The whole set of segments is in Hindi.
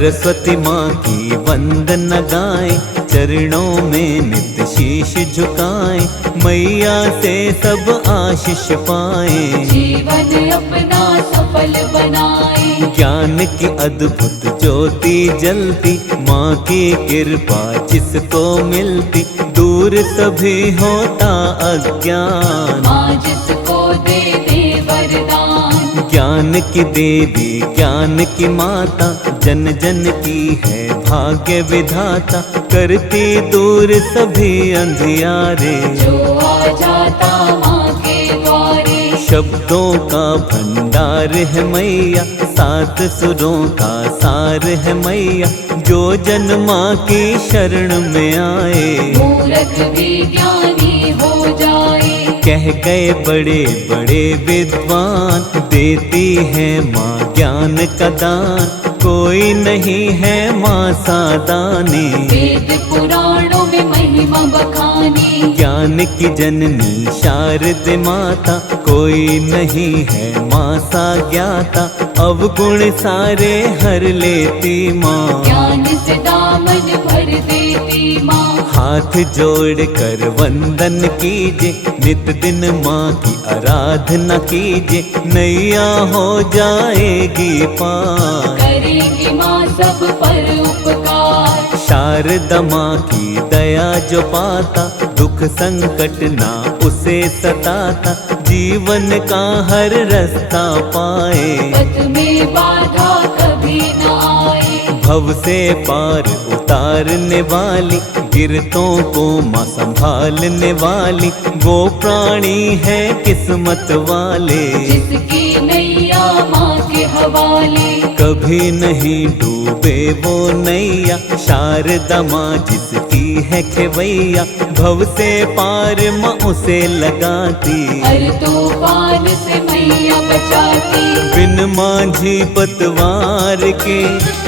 सरस्वती माँ की वंदना गाएं, चरणों में नित्य शीश झुकाएं, मैया से सब आशीष पाएं, जीवन अपना सफल बनाएं। ज्ञान की अद्भुत ज्योति जलती, माँ की कृपा जिसको मिलती, दूर सभी होता अज्ञान। माँ जिसको दे दे वरदान, ज्ञान की देवी ज्ञान की माता, जन जन की है भाग्य विधाता, करती दूर सभी अंधियारे। जो आ जाता माँ के द्वारे, शब्दों का भंडार है मैया, सात सुरों का सार है मैया, जो जन माँ की शरण में आए, मूर्ख भी ज्ञानी हो जाए। कह गए बड़े बड़े विद्वान, देती है माँ ज्ञान का दान, कोई नहीं है माँ सादानी। वेद पुराणों में महिमा बखानी, ज्ञान की जननी शारद माता, कोई नहीं है माँ सा ज्ञाता, अवगुण सारे हर लेती माँ। ज्ञान से दामन भर देती माँ, हाथ जोड़ कर वंदन कीजे, नित दिन माँ की आराधना कीजे, नैया हो जाएगी पार। करेंगी माँ सब पर उपकार। शारदा माँ की दया जो पाता, दुख संकट ना उसे सताता, जीवन का हर रास्ता पाए, पथ में बाधा कभी न आए। भव से पार उतारने वाली, गिरतों को माँ संभालने वाली, वो प्राणी है किस्मत वाले, जिसकी नैया माँ के हवाले। कभी नहीं डूबे वो नैया, शारदा माँ जिसकी है खेवैया, भव से पार माँ उसे लगाती, हर तूफान से मैया बचाती। बिन माझी पतवार के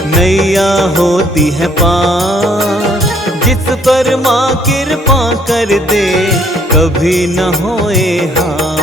नैया होती है पार, जिस पर माँ कृपा कर दे, कभी न होए हार।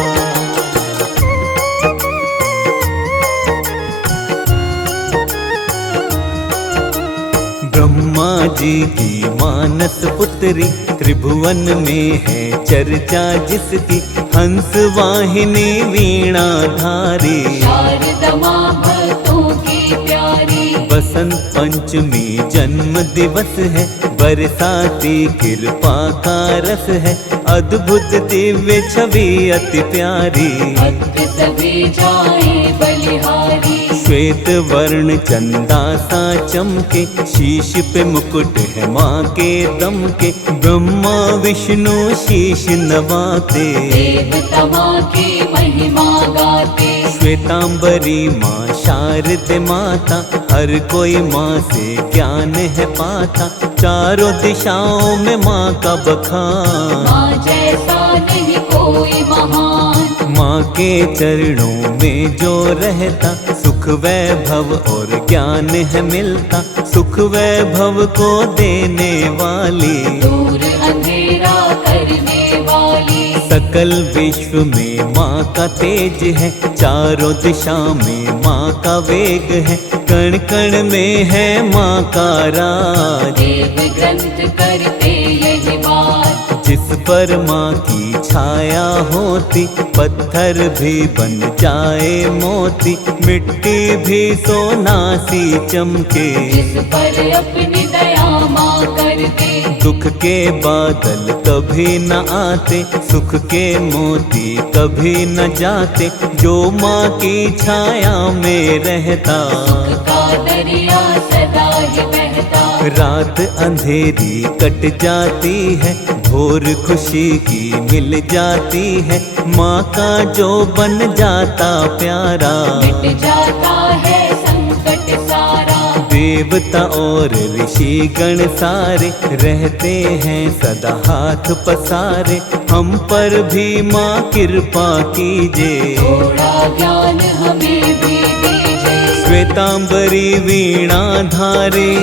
ब्रह्मा जी की मानस पुत्री, त्रिभुवन में है चर्चा जिसकी, हंस वाहिनी वीणा धारी, शारदा माँ भक्तों की प्यारी। बसंत पंचमी जन्म दिवस है, बरसाती कृपा का रस है, अद्भुत दिव्य छवि अति प्यारी, भक्त सभी जाए बलिहारी। श्वेत वर्ण चंदा सा चमके, शीश पे मुकुट है माँ के दम के, ब्रह्मा विष्णु शीश नवाते, देवता माँ की महिमा गाते। श्वेतांबरी माँ शारद माता, हर कोई माँ से ज्ञान है पाता, चारों दिशाओं में माँ का बखान, माँ जैसा नहीं कोई महान। माँ के चरणों में जो रहता, सुख वैभव और ज्ञान है मिलता, सुख वैभव को देने वाली, दूर अंधेरा करने वाली। सकल विश्व में माँ का तेज है, चारों दिशा में माँ का वेग है, कण कण में है माँ का राज, देव ग्रंथ करते यही बात। जिस पर माँ की छाया होती, पत्थर भी बन जाए मोती, मिट्टी भी सोना सी चमके, जिस पर अपनी दया माँ करते। दुख के बादल कभी न आते, सुख के मोती कभी न जाते, जो माँ की छाया में रहता, सुख का दरिया सदा ही बहता। रात अंधेरी कट जाती है, भोर खुशी की मिल जाती है, माँ का जो बन जाता प्यारा, मिट जाता है संकट सारा। देवता और ऋषि गण सारे रहते हैं सदा हाथ पसारे, हम पर भी माँ कृपा कीजे, थोड़ा ज्ञान हमें भी दीजिए। श्वेतांबरी वीणा धारे,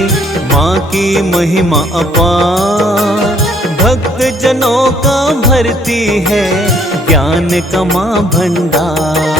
माँ की महिमा अपार, भक्त जनों का भरती है ज्ञान का माँ भंडार।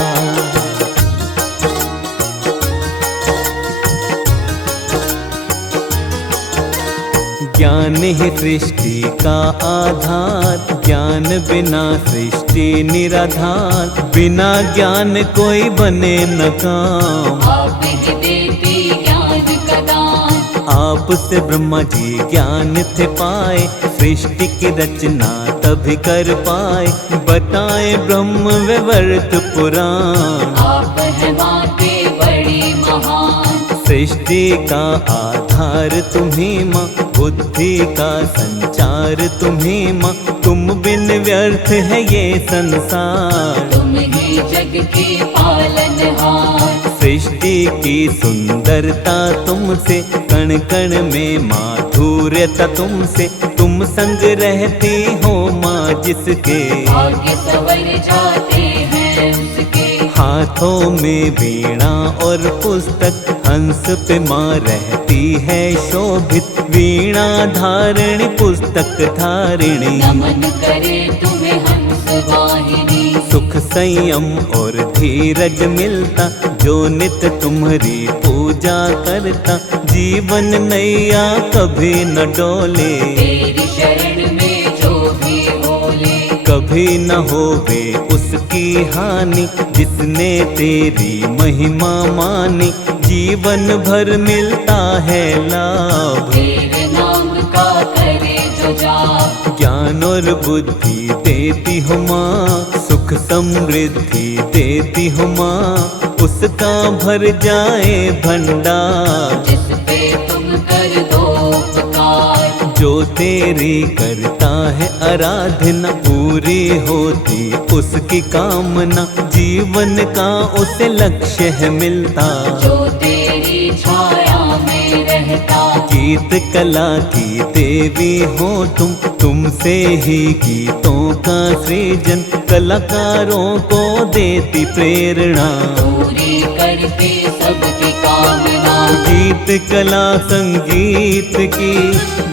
ज्ञान ही सृष्टि का आधार, ज्ञान बिना सृष्टि निराधार। बिना ज्ञान कोई बने न काम, आप ही देती ज्ञान का दान। आपसे ब्रह्मा जी ज्ञान थे पाए, सृष्टि की रचना तभी कर पाए। बताए ब्रह्म विवर्त पुराण, आप हैं बातें बड़ी महान। सृष्टि का आधार तुम्ही माँ, बुद्धि का संचार तुम्ही माँ। तुम बिन व्यर्थ है ये संसार, तुम ही जग की पालनहार। सृष्टि की सुंदरता तुमसे, कण कण में माधुर्यता तुमसे। तुम संग रहती हो माँ जिसके, भाग्य सवर जाते हैं उसके। हाथों में वीणा और पुस्तक, हंस पे माँ रहती है शोभित। वीणा धारिणी पुस्तक धारिणी, नमन करे तुम्हें हंस वाहिनी। सुख संयम और धीरज मिलता, जो नित तुम्हारी पूजा करता। जीवन नैया कभी न डोले, तेरी शरण में जो भी बोले। कभी न होवे उसकी हानि, जिसने तेरी महिमा मानी। जीवन भर मिलता है लाभ, तेरे नाम का करे जो जाप। ज्ञान और बुद्धि देती हो माँ, सुख समृद्धि देती हो माँ। उसका भर जाए भंडार, जिस पे तुम कर दो उपकार। जो तेरी करता है आराधना, पूरी होती उसकी कामना। जीवन का उसे लक्ष्य है मिलता, जो तेरी छाया में रहता। गीत कला की देवी हो तुम, तुमसे ही गीतों का सृजन। कलाकारों को देती प्रेरणा, पूरी करती सबकी कामना। गीत कला संगीत की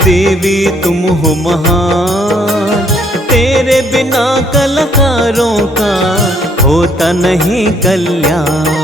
देवी तुम हो महान। तेरे बिना कलाकारों का होता नहीं कल्याण।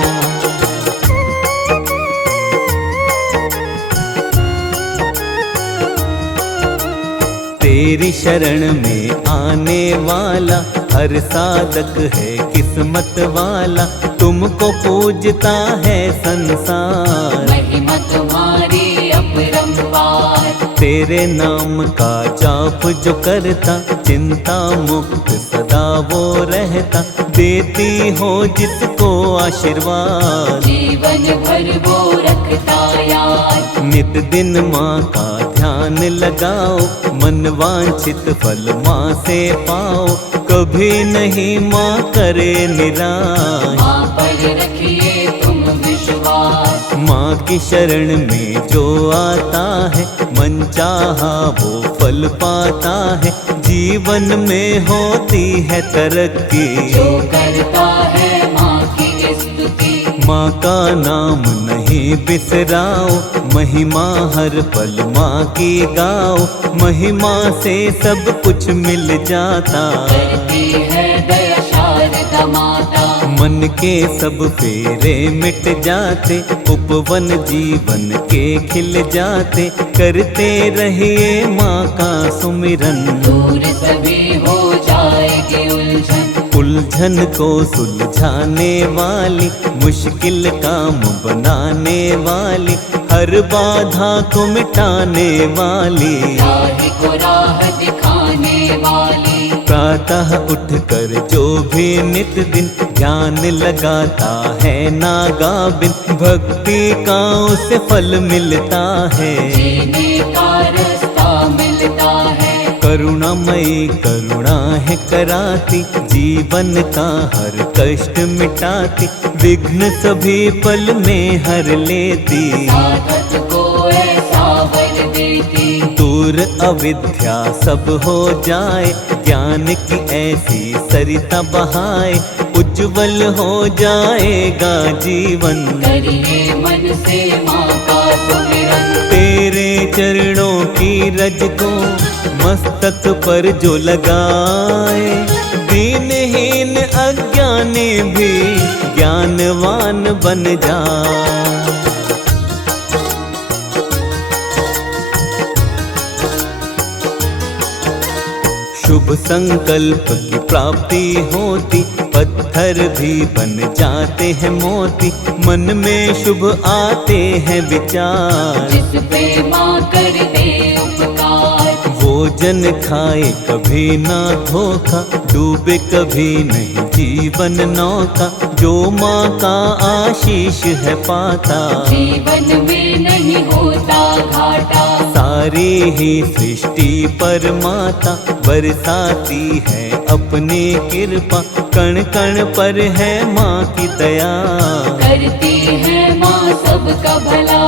तेरी शरण में आने वाला हर साधक है किस्मत वाला। तुमको पूजता है संसार, महिमा तुम्हारी अपरंपार। तेरे नाम का जाप जो करता, चिंता मुक्त सदा वो रहता। देती हो जिसको आशीर्वाद, जीवन भर वो रखता याद। नित दिन माँ का ध्यान लगाओ, मन वांछित फल माँ से पाओ। कभी नहीं माँ करे निराश, माँ पर रखिए तुम विश्वास। माँ की शरण में जो आता है, मन चाहा वो फल पाता है। जीवन में होती है तरक्की, जो करता है माँ की स्तुति। माँ का नाम नहीं बिसराओ, महिमा हर पल माँ की गाओ। महिमा से सब कुछ मिल जाता, करती है दया शारदा माता। मन के सब फेरे मिट जाते, उपवन जीवन के खिल जाते। करते रहिए माँ का सुमिरन, दूर सभी हो जाएगी उलझन। उलझन को सुलझाने वाली, मुश्किल काम बनाने वाली, हर बाधा को मिटाने वाली, राह को राह दिखाने वाली। प्रातः उठ कर जो भी नित दिन ध्यान लगाता है नागा बिन, भक्ति का उसे फल मिलता है। जीने का रास्ता मिलता है। करुणामयी करुणा है कराती, जीवन का हर कष्ट मिटाती। विघ्न सभी पल में हर लेती, साधक को ऐसा वर देती। दूर अविद्या सब हो जाए, ज्ञान की ऐसी सरिता बहाए। उज्जवल हो जाएगा जीवन, करिए मन से माँ का सुमिरन। तेरे चरणों की रज को मस्तक पर जो लगाए, दीनहीन अज्ञानी भी ज्ञानवान बन जाए। शुभ संकल्प की प्राप्ति होती, पत्थर भी बन जाते हैं मोती। मन में शुभ आते हैं विचार, जिस पे माँ कर दे उपकार। वो जन खाए कभी ना धोखा, डूबे कभी नहीं जीवन नौका। जो माँ का आशीष है पाता, जीवन में नहीं होता घाटा। सारी ही सृष्टि पर माता बरसाती है अपनी कृपा। कण कण पर है माँ की दया, करती है माँ सबका भला।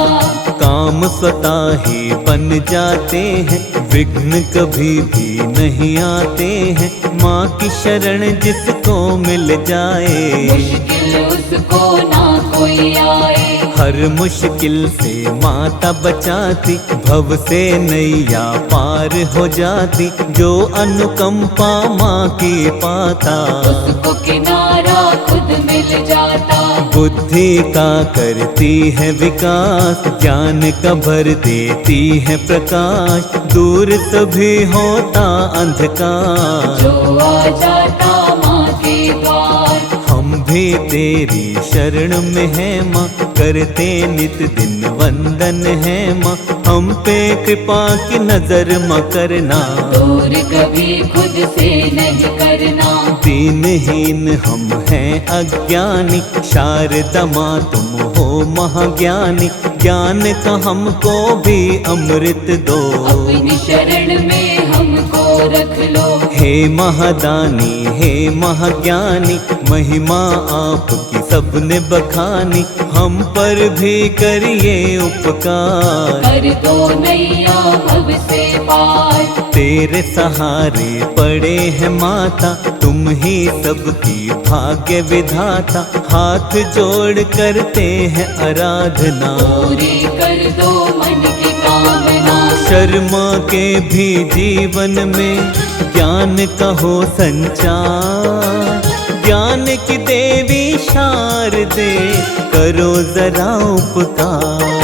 काम स्वतः ही बन जाते हैं, विघ्न कभी भी नहीं आते हैं। माँ की शरण जिसको मिल जाए, मुश्किल उसको ना कोई आए। हर मुश्किल से माता बचाती, भव से नैया पार हो जाती। जो अनुकंपा माँ की पाता, उसको किनारा खुद मिल जाता। बुद्धि का करती है विकास, ज्ञान का भर देती है प्रकाश। दूर सभी होता अंधकार, जो आ जाता माँ के द्वार। हम भी तेरी शरण में है माँ, करते नित दिन वंदन है माँ। हम पे कृपा की नजर माँ करना, दूर कभी खुद से नहीं करना। दीनहीन हम हैं अज्ञानी, शारदा माँ तुम हो महाज्ञानी। ज्ञान का हमको भी अमृत दो, अपनी शरण में हमको रख लो। हे महादानी हे महाज्ञानी, महिमा आपकी सबने बखानी। हम पर भी करिए उपकार, कर दो नैया भव से पार। तेरे सहारे पड़े हैं माता, तुम ही सबकी भाग्य विधाता। हाथ जोड़ करते हैं आराधना, पूरी कर दो मन की कामना। शर्मा के भी जीवन में ज्ञान का हो संचार। ज्ञान की देवी शारदे, करो जरा उपकार।